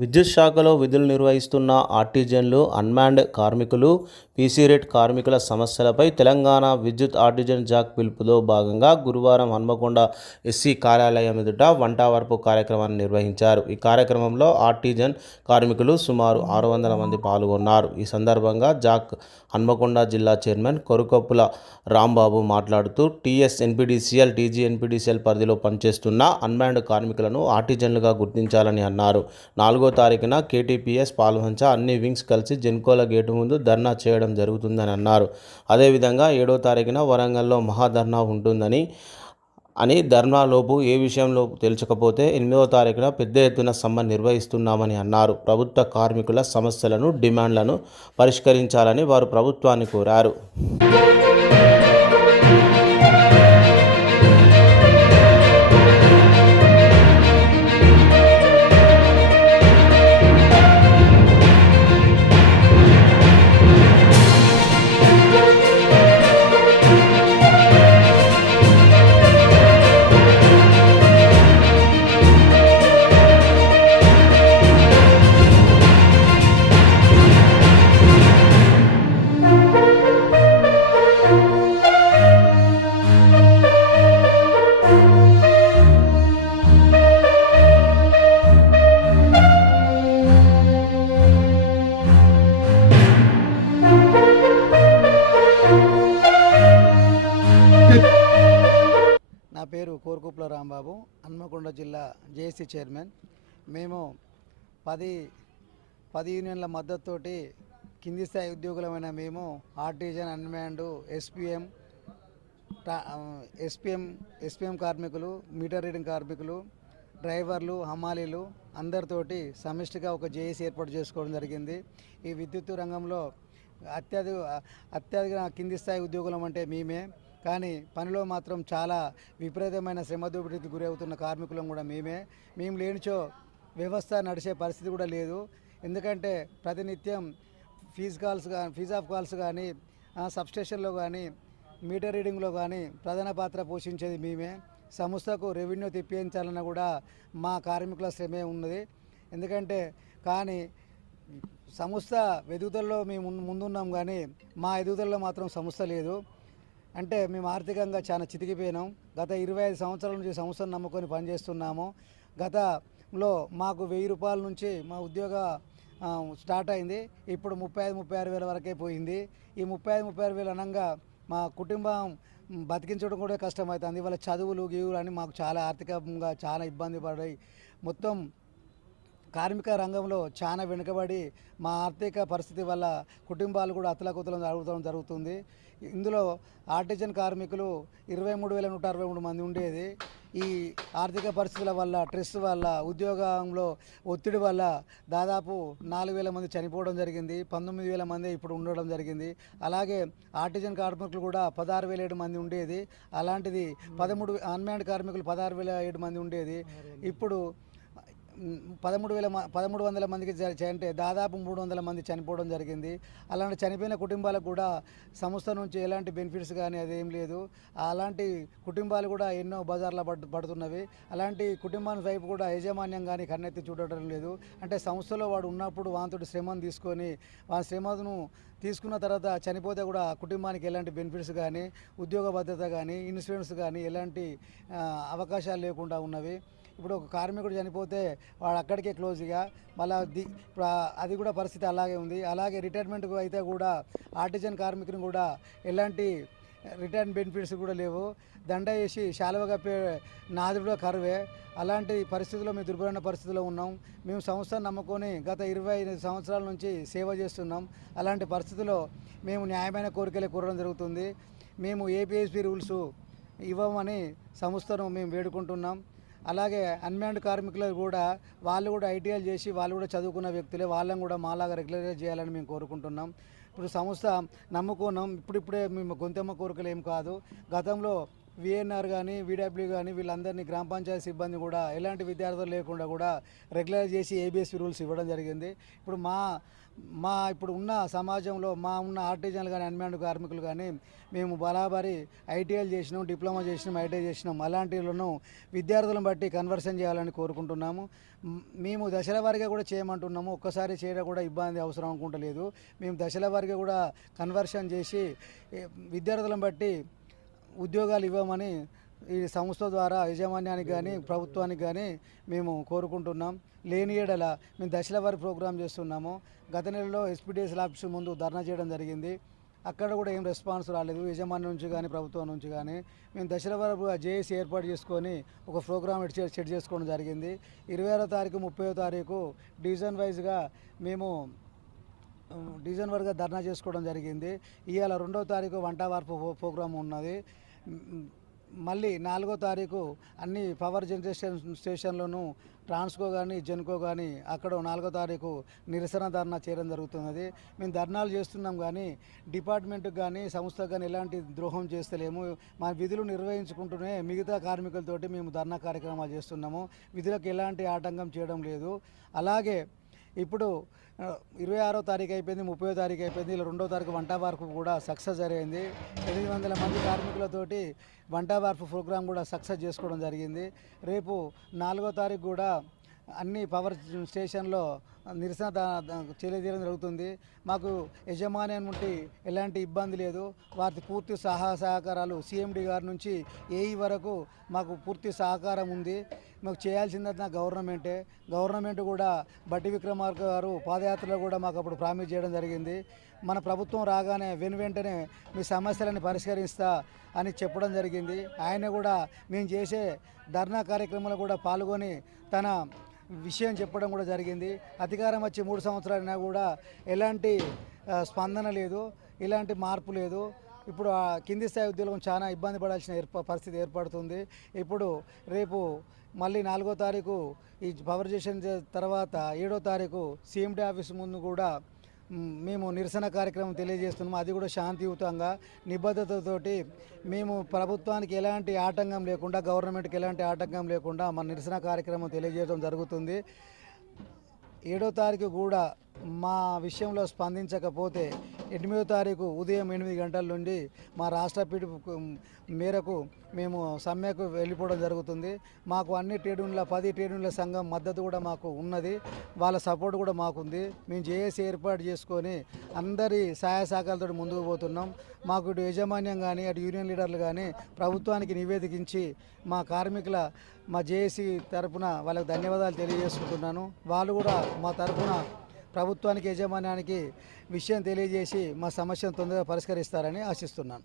విద్యుత్ శాఖలో విధులు నిర్వహిస్తున్న ఆర్టిజన్లు, అన్‌మ్యాన్డ్ కార్మికులు, పీసీ రేట్ కార్మికుల సమస్యలపై తెలంగాణ విద్యుత్ ఆర్టిజన్ జాక్ పిలుపులో భాగంగా గురువారం హన్మకొండ ఎస్సీ కార్యాలయం ఎదుట వంటవార్పు కార్యక్రమాన్ని నిర్వహించారు. ఈ కార్యక్రమంలో ఆర్టిజన్ కార్మికులు సుమారు 600 మంది పాల్గొన్నారు. ఈ సందర్భంగా జాక్ హన్మకొండ జిల్లా చైర్మన్ కొరుకొప్పుల రాంబాబు మాట్లాడుతూ టీఎస్ ఎన్పీడీసీఎల్, టీజీ ఎన్పీడీసీఎల్ పరిధిలో పనిచేస్తున్న అన్‌మ్యాన్డ్ కార్మికులను ఆర్టిజన్లుగా గుర్తించాలని అన్నారు. 4వ తారీఖున కేటీపీఎస్ పాల్వంచ అన్ని వింగ్స్ కలిసి జెన్కోల గేటు ముందు ధర్నా చేయడం జరుగుతుందని అన్నారు. అదేవిధంగా 7వ తారీఖున వరంగల్లో మహాధర్నా ఉంటుందని ధర్నాలోపు ఏ విషయంలో తేల్చకపోతే 8వ తారీఖున పెద్ద ఎత్తున సమ్మె నిర్వహిస్తున్నామని అన్నారు. ప్రభుత్వ కార్మికుల సమస్యలను, డిమాండ్లను పరిష్కరించాలని వారు ప్రభుత్వాన్ని కోరారు. నా పేరు కోరుకుప్ల రాంబాబు, హన్మకొండ జిల్లా జేఏసీ చైర్మన్. మేము 10 యూనియన్ల మద్దతుతోటి కింది స్థాయి ఉద్యోగులమైన మేము ఆర్టిజన్, అన్‌మ్యాన్డ్, ఎస్పీఎం కార్మికులు, మీటర్ రీడింగ్ కార్మికులు, డ్రైవర్లు, హమాలీలు అందరితోటి సమిష్టిగా ఒక జేఏసీ ఏర్పాటు చేసుకోవడం జరిగింది. ఈ విద్యుత్ రంగంలో అత్యధిక కింది స్థాయి ఉద్యోగులం అంటే మేమే. కానీ పనిలో మాత్రం చాలా విపరీతమైన శ్రమ దోపిడీకి గురవుతున్న కార్మికులం కూడా మేమే. మేము లేనిచో వ్యవస్థ నడిచే పరిస్థితి కూడా లేదు. ఎందుకంటే ప్రతినిత్యం ఫీజ్ ఆఫ్ కాల్స్ కానీ, సబ్స్టేషన్లో కానీ, మీటర్ రీడింగ్లో కానీ ప్రధాన పాత్ర పోషించేది మేమే. సంస్థకు రెవెన్యూ తెప్పించాలన్న కూడా మా కార్మికుల శ్రమే ఉన్నది. ఎందుకంటే కానీ సంస్థ ఎదుగుదలలో మేము ముందున్నాం, కానీ మా ఎదుగుదలలో మాత్రం సంస్థ లేదు. అంటే మేము ఆర్థికంగా చాలా చితికిపోయినాం. గత 25 సంవత్సరాల నుంచి సంస్థను నమ్ముకొని పనిచేస్తున్నాము. గతంలో మాకు 1000 రూపాయల నుంచి మా ఉద్యోగ స్టార్ట్ అయింది. ఇప్పుడు 35-36 వేల వరకే పోయింది. ఈ 35-36 వేలు అనగా మా కుటుంబం బతికించడం కూడా కష్టమవుతుంది. వాళ్ళ చదువులు అని మాకు చాలా ఆర్థికంగా చాలా ఇబ్బంది పడి మొత్తం కార్మిక రంగంలో చాలా వెనుకబడి మా ఆర్థిక పరిస్థితి వల్ల కుటుంబాలు కూడా అతలాకుతలం జరుగుతుంది. ఇందులో ఆర్టిజన్ కార్మికులు 23,163 మంది ఉండేది. ఈ ఆర్థిక పరిస్థితుల వల్ల, స్ట్రెస్ వల్ల, ఉద్యోగంలో ఒత్తిడి వల్ల దాదాపు 4,000 మంది చనిపోవడం జరిగింది. 19,000 మంది ఇప్పుడు ఉండడం జరిగింది. అలాగే ఆర్టిజన్ కార్మికులు కూడా 16,007 మంది ఉండేది. అలాంటిది 13 అన్‌మ్యాన్డ్ కార్మికులు 16,007 మంది ఉండేది. ఇప్పుడు 1300 మందికి అంటే దాదాపు 300 మంది చనిపోవడం జరిగింది. అలాంటి చనిపోయిన కుటుంబాలకు కూడా సంస్థ నుంచి ఎలాంటి బెనిఫిట్స్ కానీ అదేం లేదు. అలాంటి కుటుంబాలు కూడా ఎన్నో బజార్ల పడుతున్నవి. అలాంటి కుటుంబాన్ని వైపు కూడా యాజమాన్యం కానీ కన్నెత్తి చూడటం లేదు. అంటే సంస్థలో వాడు ఉన్నప్పుడు వాంతుడి శ్రమను తీసుకొని ఆ శ్రమను తీసుకున్న తర్వాత చనిపోతే కూడా కుటుంబానికి ఎలాంటి బెనిఫిట్స్ కానీ, ఉద్యోగ భద్రత కానీ, ఇన్సూరెన్స్ కానీ ఎలాంటి అవకాశాలు లేకుండా ఉన్నవి. ఇప్పుడు ఒక కార్మికుడు చనిపోతే వాడు అక్కడికే క్లోజ్గా మళ్ళీ ఇప్పుడు అది కూడా పరిస్థితి అలాగే ఉంది. అలాగే రిటైర్మెంట్కు అయితే కూడా ఆర్టిజన్ కార్మికుని కూడా ఎలాంటి రిటైర్మెంట్ బెనిఫిట్స్ కూడా లేవు. దండ వేసి శాలువ కప్పే నాది కూడా కరువే. అలాంటి పరిస్థితుల్లో మేము దుర్భరమైన పరిస్థితిలో ఉన్నాం. మేము సంస్థను నమ్ముకొని గత 25 సంవత్సరాల నుంచి సేవ చేస్తున్నాం. అలాంటి పరిస్థితుల్లో మేము న్యాయమైన కోరికలే కోరడం జరుగుతుంది. మేము ఏపీఎస్పీ రూల్స్ ఇవ్వమని సంస్థను మేము వేడుకుంటున్నాం. అలాగే అన్‌మ్యాన్డ్ కార్మికులు కూడా వాళ్ళు కూడా ఐటీఐలు చేసి వాళ్ళు కూడా చదువుకున్న వ్యక్తులే. వాళ్ళని కూడా మాలాగా రెగ్యులరైజ్ చేయాలని మేము కోరుకుంటున్నాం. ఇప్పుడు సంస్థ నమ్ముకున్నాం. ఇప్పుడిప్పుడే మేము గొంతెమ్మ కోరికలు ఏం కాదు. గతంలో విఎన్ఆర్ కానీ, వీడబ్ల్యూ కానీ వీళ్ళందరినీ గ్రామ పంచాయతీ సిబ్బంది కూడా ఎలాంటి విద్యార్థులు లేకుండా కూడా రెగ్యులరైజ్ చేసి ఏబిఎస్పీ రూల్స్ ఇవ్వడం జరిగింది. ఇప్పుడు ఇప్పుడు ఉన్న సమాజంలో ఉన్న ఆర్టిజన్లు కానీ అన్మ్యాన్డ్ కార్మికులు కానీ మేము బరాబరి ఐటీఐలు చేసినాం, డిప్లొమా చేసినాం, ఐటీఐ చేసినాం. అలాంటిలను విద్యార్థులను బట్టి కన్వర్షన్ చేయాలని కోరుకుంటున్నాము. మేము దశల వారీగా కూడా చేయమంటున్నాము. ఒక్కసారి చేయడం కూడా ఇబ్బంది అవసరం అనుకుంటలేదు. మేము దశల వారీగా కూడా కన్వర్షన్ చేసి విద్యార్థులను బట్టి ఉద్యోగాలు ఇవ్వమని ఈ సంస్థ ద్వారా యాజమాన్యానికి కానీ ప్రభుత్వానికి కానీ మేము కోరుకుంటున్నాం. లేని ఏడల మేము దశల వారి ప్రోగ్రాం చేస్తున్నాము. గత నెలలో ఎస్పీడీఎస్ ఆఫీసు ముందు ధర్నా చేయడం జరిగింది. అక్కడ కూడా ఏం రెస్పాన్స్ రాలేదు యాజమాన్యం నుంచి కానీ ప్రభుత్వం నుంచి కానీ. మేము దశల వరకు జేఏసీ ఏర్పాటు చేసుకొని ఒక ప్రోగ్రామ్ సెట్ చేసుకోవడం జరిగింది. 26వ తారీఖు 30వ తారీఖు డివిజన్ వైజ్గా మేము డివిజన్ వారీగా ధర్నా చేసుకోవడం జరిగింది. ఇవాళ 2వ తారీఖు వంట వార్పు ప్రోగ్రాం ఉన్నది. మళ్ళీ 4వ తారీఖు అన్ని పవర్ జనరేషన్ స్టేషన్లను ట్రాన్స్కో కానీ జెన్కో కానీ అక్కడ 4వ తారీఖు నిరసన ధర్నా చేయడం జరుగుతున్నది. మేము ధర్నాలు చేస్తున్నాం కానీ డిపార్ట్మెంట్కి కానీ సంస్థకు కానీ ఎలాంటి ద్రోహం చేస్తలేము. మా విధులు నిర్వహించుకుంటూనే మిగతా కార్మికులతోటి మేము ధర్నా కార్యక్రమాలు చేస్తున్నాము. విధులకు ఎలాంటి ఆటంకం చేయడం లేదు. అలాగే ఇప్పుడు 26వ తారీఖు అయిపోయింది, 30వ తారీఖు అయిపోయింది. ఇలా 2వ తారీఖు వంట వార్పు కూడా సక్సెస్ జరిగింది. 800 మంది కార్మికులతోటి వంట వార్పు ప్రోగ్రాం కూడా సక్సెస్ చేసుకోవడం జరిగింది. రేపు 4వ తారీఖు కూడా అన్ని పవర్ స్టేషన్లో నిరసన తెలియజేయడం జరుగుతుంది. మాకు యజమాన్యం నుండి ఎలాంటి ఇబ్బంది లేదు. వారి పూర్తి సహకారాలు సిఎండి గారి నుంచి ఏఈ వరకు మాకు పూర్తి సహకారం ఉంది. మాకు చేయాల్సిందంతా గవర్నమెంట్ కూడా బట్టి విక్రమార్క గారు పాదయాత్రలో కూడా మాకు అప్పుడు ప్రామిస్ చేయడం జరిగింది. మన ప్రభుత్వం రాగానే వెంటనే మీ సమస్యలను పరిష్కరిస్తా అని చెప్పడం జరిగింది. ఆయన కూడా మేము చేసే ధర్నా కార్యక్రమంలో కూడా పాల్గొని తన విషయం చెప్పడం కూడా జరిగింది. అధికారం వచ్చి 3 సంవత్సరాలైనా కూడా ఎలాంటి స్పందన లేదు, ఎలాంటి మార్పు లేదు. ఇప్పుడు కింది స్థాయి ఉద్యోగం చాలా ఇబ్బంది పడాల్సిన పరిస్థితి ఏర్పడుతుంది. ఇప్పుడు రేపు మళ్ళీ 4వ తారీఖు ఈ పవర్ స్టేషన్ తర్వాత 7వ తారీఖు సిఎండి ఆఫీస్ ముందు కూడా మేము నిరసన కార్యక్రమం తెలియజేస్తున్నాము. అది కూడా శాంతియుతంగా నిబద్ధతతోటి మేము ప్రభుత్వానికి ఎలాంటి ఆటంకం లేకుండా, గవర్నమెంట్కి ఎలాంటి ఆటంకం లేకుండా మన నిరసన కార్యక్రమం తెలియజేయడం జరుగుతుంది. 7వ తారీఖు కూడా మా విషయంలో స్పందించకపోతే 8వ తారీఖు ఉదయం 8 గంటల నుండి మా రాష్ట్ర పిలుపు మేరకు మేము సమ్మెకు వెళ్ళిపోవడం జరుగుతుంది. మాకు అన్ని ట్రేడ్ యూనియన్ల 10 ట్రేడ్ యూనియన్ల సంఘం మద్దతు కూడా మాకు ఉన్నది. వాళ్ళ సపోర్ట్ కూడా మాకుంది. మేము జేఏసీ ఏర్పాటు చేసుకొని అందరి సహాయ సహకారాలతో ముందుకు పోతున్నాం. మాకు ఇటు యాజమాన్యం కానీ అటు యూనియన్ లీడర్లు కానీ ప్రభుత్వానికి నివేదించి మా జేఏసీ తరపున వాళ్ళకి ధన్యవాదాలు తెలియజేసుకుంటున్నాను. వాళ్ళు కూడా మా తరపున ప్రభుత్వానికి యాజమాన్యానికి విషయం తెలియజేసి మా సమస్యను తొందరగా పరిష్కరిస్తారని ఆశిస్తున్నాను.